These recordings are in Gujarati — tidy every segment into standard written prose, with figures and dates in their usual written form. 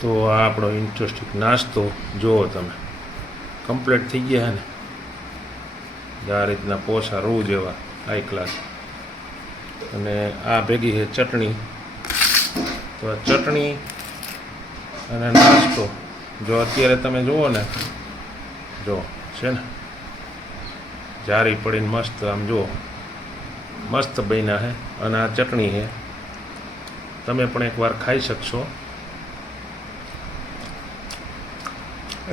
તો આ આપણો ઇન્ટરેસ્ટિંગ નાસ્તો જુઓ તમે કમ્પ્લીટ થઈ ગયા ને આ રીતના પોસા રૂ જેવા હાઈ ક્લાસ. અને આ ભેગી છે ચટણી. તો આ ચટણી અને નાસ્તો જો અત્યારે તમે જુઓ ને, જો છે ને જારી પડીને મસ્ત આમ જુઓ મસ્ત બન્યા છે. અને આ ચટણી છે, તમે પણ એકવાર ખાઈ શકશો.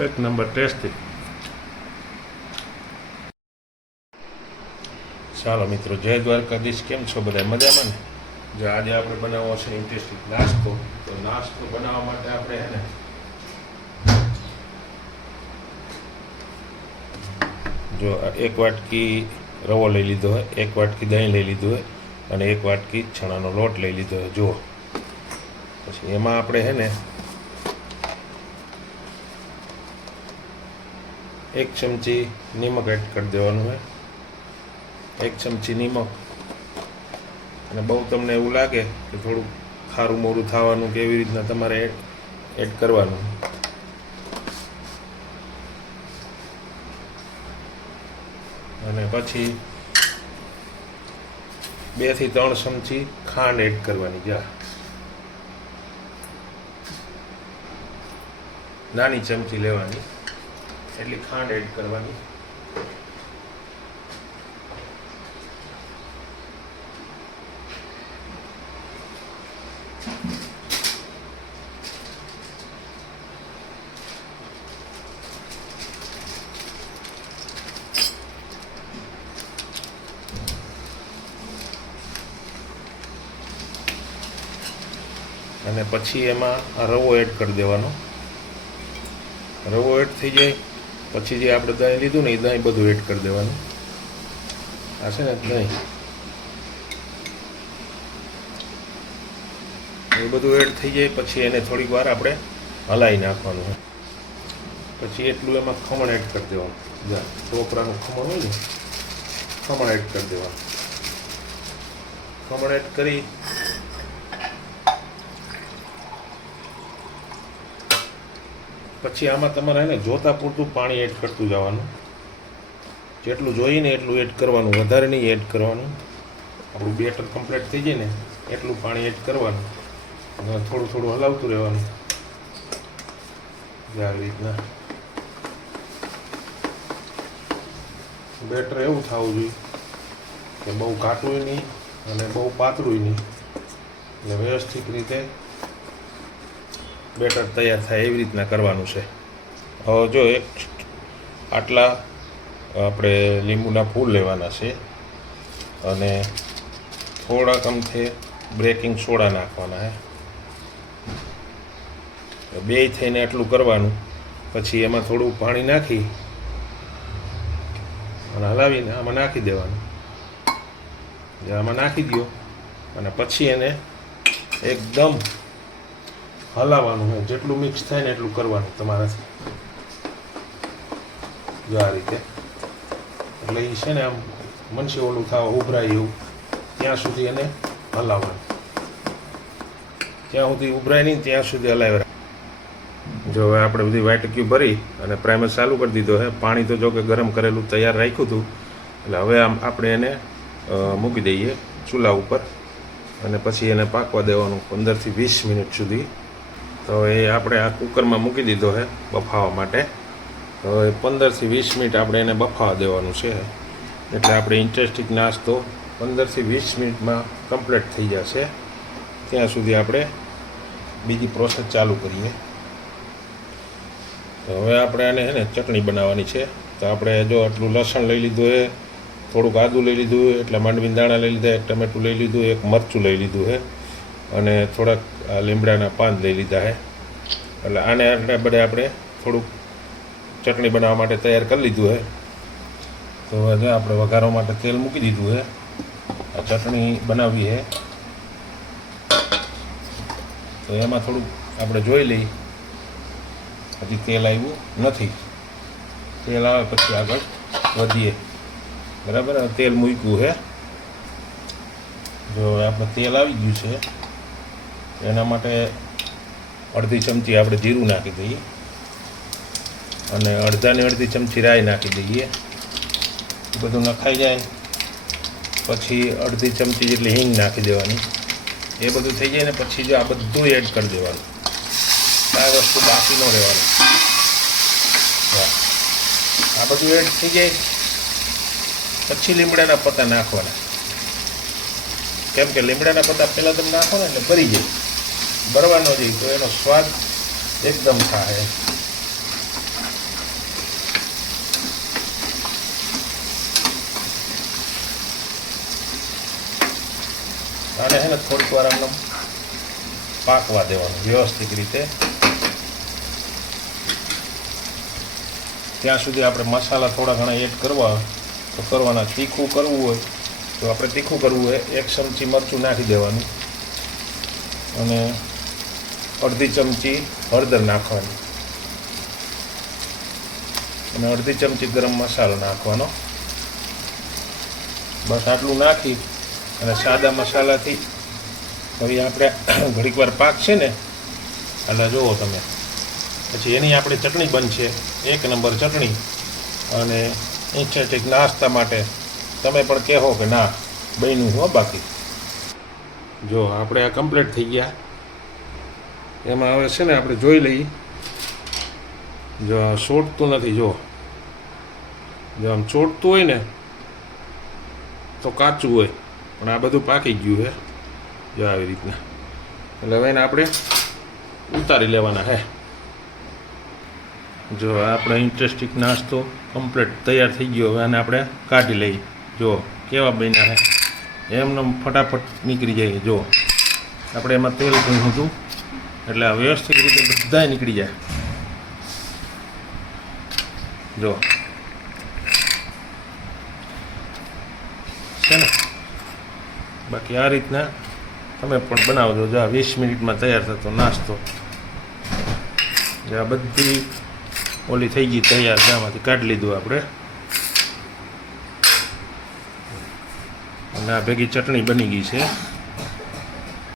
એક નંબર ટેસ્ટી. ચાલો મિત્રો, જય દ્વારકાધીશ. કેમ છો બધા? મજામાં ને? જો આજે આપણે બનાવવો છે ઇન્ટરેસ્ટિંગ નાસ્તો. તો નાસ્તો બનાવવા માટે આપણે હે ને જો એક વાટકી રવો લઈ લીધો હોય, એક વાટકી દહીં લઈ લીધું હોય અને એક વાટકી ચણાનો લોટ લઈ લીધો હોય. જુઓ, પછી એમાં આપણે હે ને 1 ચમચી નિમક એડ કરી દેવાનું હોય. 1 ચમચી નિમક. અને બહુ તમને એવું લાગે કે થોડું ખારું મોરું થવાનું કે એવી રીતના તમારે એડ કરવાનું. અને પછી 2 થી 3 ચમચી ખાંડ એડ કરવાની. જા નાની ચમચી લેવાની એટલી ખાંડ એડ કરવાની. અને પછી એમાં આ રવો એડ કરી દેવાનો. રવો એડ થઈ જાય પછી જે આપણે દહીં લીધું ને એ દહીં બધું એડ કરી દેવાનું. આ છે ને દહીં એ બધું એડ થઈ જાય પછી એને થોડીક વાર આપણે હલાવી નાખવાનું. પછી એટલું એમાં ખમણ એડ કરી દેવાનું. ઢોકળાનું ખમણ હોય ને, ખમણ એડ કરી દેવાનું. ખમણ એડ કરી પછી આમાં તમારે એને જોતા પૂરતું પાણી એડ કરતું જવાનું. જેટલું જોઈએ ને એટલું એડ કરવાનું, વધારે નહીં એડ કરવાનું. આપણું બેટર કમ્પ્લીટ થઈ જાય ને એટલું પાણી એડ કરવાનું. થોડું થોડું હલાવતું રહેવાનું આવી રીતના. બેટર એવું થવું જોઈએ કે બહુ ઘાટું નહીં અને બહુ પાતળું નહીં, એટલે વ્યવસ્થિત રીતે બેટર તૈયાર થાય એવી રીતના કરવાનું છે. હવે જો આટલા આપણે લીંબુના ફૂલ લેવાના છે અને થોડાક અમથે બેકિંગ સોડા નાખવાના છે. બે થઈને એટલું કરવાનું. પછી એમાં થોડું પાણી નાખી અને હલાવીને આમાં નાખી દેવાનું. આમાં નાખી દો અને પછી એને એકદમ હલાવવાનું હોય. જેટલું મિક્સ થાય ને એટલું કરવાનું તમારાથી. જો આ રીતે. એટલે એ છે ને આમ મનસી ઓલું થવા ઉભરાય એવું ત્યાં સુધી એને હલાવવાનું. જ્યાં સુધી ઉભરાય નહીં ત્યાં સુધી હલાવ્યા. જો હવે આપણે બધી વાટકીઓ ભરી અને પ્રાઇમર ચાલુ કરી દીધો છે. પાણી તો જો કે ગરમ કરેલું તૈયાર રાખ્યું હતું. એટલે હવે આમ આપણે એને મૂકી દઈએ ચૂલા ઉપર અને પછી એને પાકવા દેવાનું 15 થી 20 મિનિટ સુધી. તો એ આપણે આ કુકરમાં મૂકી દીધો છે બફાવા માટે. તો એ 15 થી 20 મિનિટ આપણે એને બફાવા દેવાનું છે. એટલે આપણે ઇન્ટરેસ્ટિંગ નાસ્તો 15 થી 20 મિનિટમાં કમ્પ્લીટ થઈ જશે. ત્યાં સુધી આપણે બીજી પ્રોસેસ ચાલુ કરીએ. તો હવે આપણે આને છે ને ચટણી બનાવવાની છે. તો આપણે જો આટલું લસણ લઈ લીધું છે, થોડુંક આદું લઈ લીધું છે, એટલા માંડવીના દાણા લઈ લીધા, એક ટમેટું લઈ લીધું, એક મરચું લઈ લીધું છે અને થોડાક લીમડાના પાન લઈ લીધા છે. એટલે આને આપણે થોડુંક ચટણી બનાવવા માટે તૈયાર કરી લીધું છે. તો હવે આપણે વઘારવા માટે તેલ મૂકી દીધું છે. આ ચટણી બનાવવી છે તો એમાં થોડુંક આપણે જોઈ લઈ. હજી તેલ આવ્યું નથી. તેલ આવે પછી આગળ વધીએ. બરાબર, તેલ મૂક્યું છે. જો આપણે તેલ આવી ગયું છે એના માટે અડધી ચમચી આપણે જીરું નાખી દઈએ અને અડધી ચમચી રાઈ નાખી દઈએ. બધું નખાઈ જાય પછી અડધી ચમચી જેટલી હિંગ નાખી દેવાની. એ બધું થઈ જાય ને પછી જો આ બધું એડ કરી દેવાનું. આ વસ્તુ બાકી ન રહેવાનું. આ બધું એડ થઈ જાય પછી લીમડાના પત્તા નાખવાના. કેમ કે લીમડાના પત્તા પહેલાં તમે નાખો ને એટલે ભરી જાય, ભરવા ન જાય તો એનો સ્વાદ એકદમ થાય. આને છે ને થોડીક વાર આમને પાકવા દેવાનું વ્યવસ્થિત રીતે. ત્યાં સુધી આપણે મસાલા થોડા ઘણા એડ કરવા તો કરવાના. તીખું કરવું હોય તો આપણે તીખું કરવું હોય 1 ચમચી મરચું નાખી દેવાનું અને અડધી ચમચી હળદર નાખવાની અને અડધી ચમચી ગરમ મસાલો નાખવાનો. બસ આટલું નાખી અને સાદા મસાલાથી હવે આપણે ઘડીક વાર પાકશે ને એટલે જુઓ તમે પછી એની આપણી ચટણી બનશે, 1 નંબર ચટણી. અને ઇન્સ્ટન્ટ નાસ્તા માટે તમે પણ કહો કે ના બન્યું હો. બાકી જો આપણે આ કમ્પ્લીટ થઈ ગયા. એમાં હવે છે ને આપણે જોઈ લઈએ. જો ચોટતું નથી, જો આમ ચોટતું હોય ને તો કાચું હોય, પણ આ બધું પાકી ગયું છે જો આવી રીતના. એટલે હવે એને આપણે ઉતારી લેવાના હે. જો આપણે ઇન્ટરેસ્ટિંગ નાસ્તો કમ્પ્લીટ તૈયાર થઈ ગયો. હવે આને આપણે કાઢી લઈએ. જો કેવા બન્યા છે, એમને ફટાફટ નીકળી જાય. જો આપણે એમાં તેલ ભૂંયું હતું એટલે આ વ્યવસ્થિત રીતે બધાય નીકળી જાય. જો છે ને. બાકી આ રીતના તમે પણ બનાવજો. જો 20 મિનિટમાં તૈયાર થતો નાસ્તો. જે આ બધી ઓલી થઈ ગઈ તૈયાર, આમાંથી કાઢી લીધું આપણે અને આ ભેગી ચટણી બની ગઈ છે.